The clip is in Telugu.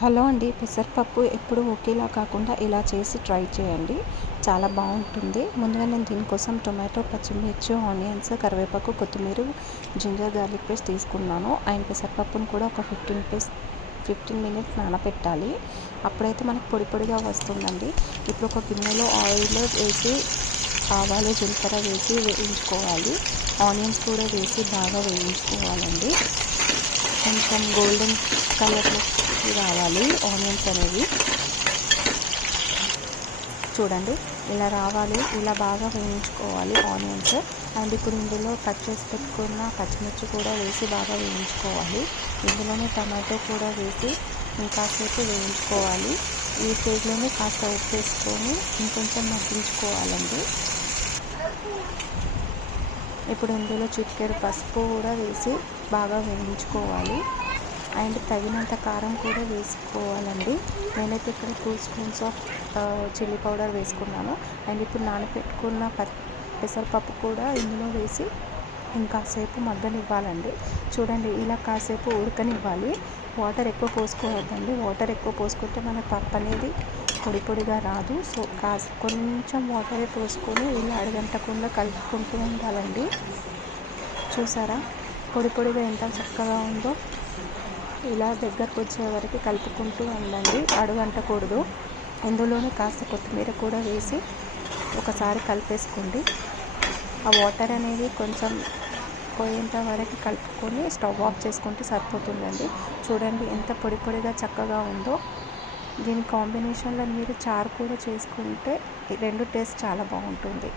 హలో అండి. పెసరపప్పు ఎప్పుడు ఒకేలా కాకుండా ఇలా చేసి ట్రై చేయండి. చాలా బాగుంటుంది. ముందుగా నేను దీనికోసం టొమాటో, పచ్చిమిర్చి, ఆనియన్స్, కరివేపాకు, కొత్తిమీర, జింజర్ గార్లిక్ పేస్ట్ తీసుకున్నాను. అండ్ పెసరపప్పును కూడా ఒక 15 మినిట్స్ నానబెట్టాలి. అప్పుడైతే మనకు పొడి పొడిగా వస్తుందండి. ఇప్పుడు ఒక గిన్నెలో ఆయిల్ వేసి ఆవాలు, జీలకర్ర వేసి వేయించుకోవాలి. ఆనియన్స్ కూడా వేసి బాగా వేయించుకోవాలండి. కొంచెం గోల్డెన్ కలర్లోకి రావాలి ఆనియన్స్ అనేవి. చూడండి, ఇలా రావాలి. ఇలా బాగా వేయించుకోవాలి ఆనియన్స్. అండ్ ఇప్పుడు ఇందులో కట్ చేసి పెట్టుకున్న పచ్చిమిర్చి కూడా వేసి బాగా వేయించుకోవాలి. ఇందులోనే టమాటో కూడా వేసి ఇంకాసేపు వేయించుకోవాలి. ఈ స్టేజ్లోనే కాస్త ఉప్పు వేసుకొని ఇంకొంచెం మగ్గించుకోవాలండి. ఇప్పుడు ఇందులో చిటికెడు పసుపు కూడా వేసి బాగా వేయించుకోవాలి. అండ్ తగినంత కారం కూడా వేసుకోవాలండి. నేనైతే ఇక్కడ 2 స్పూన్స్ ఆఫ్ చిల్లీ పౌడర్ వేసుకున్నాను. అండ్ ఇప్పుడు నానబెట్టుకున్న పెసరపప్పు కూడా ఇందులో వేసి ఇంకాసేపు మగ్గనివ్వాలండి. చూడండి, ఇలా కాసేపు ఉడకనివ్వాలి. వాటర్ ఎక్కువ పోసుకోవద్దండి. వాటర్ ఎక్కువ పోసుకుంటే మన పప్పు అనేది పొడి పొడిగా రాదు. సో కొంచెం వాటరే పోసుకొని ఇలా అడగంటకుండా కలుపుకుంటూ ఉండాలండి. చూసారా, పొడి పొడిగా ఎంత చక్కగా ఉందో. ఇలా దగ్గరకు వచ్చే వరకు కలుపుకుంటూ ఉండండి, అడుగంటకూడదు. ఇందులోనే కాస్త కొత్తిమీర కూడా వేసి ఒకసారి కలిపేసుకోండి. ఆ వాటర్ అనేది కొంచెం పోయేంత వరకు కలుపుకొని స్టవ్ ఆఫ్ చేసుకుంటే సరిపోతుందండి. చూడండి ఎంత పొడి పొడిగా చక్కగా ఉందో. దీని కాంబినేషన్లో మీరు చారు కూడా చేసుకుంటే ఈ రెండు టేస్ట్ చాలా బాగుంటుంది.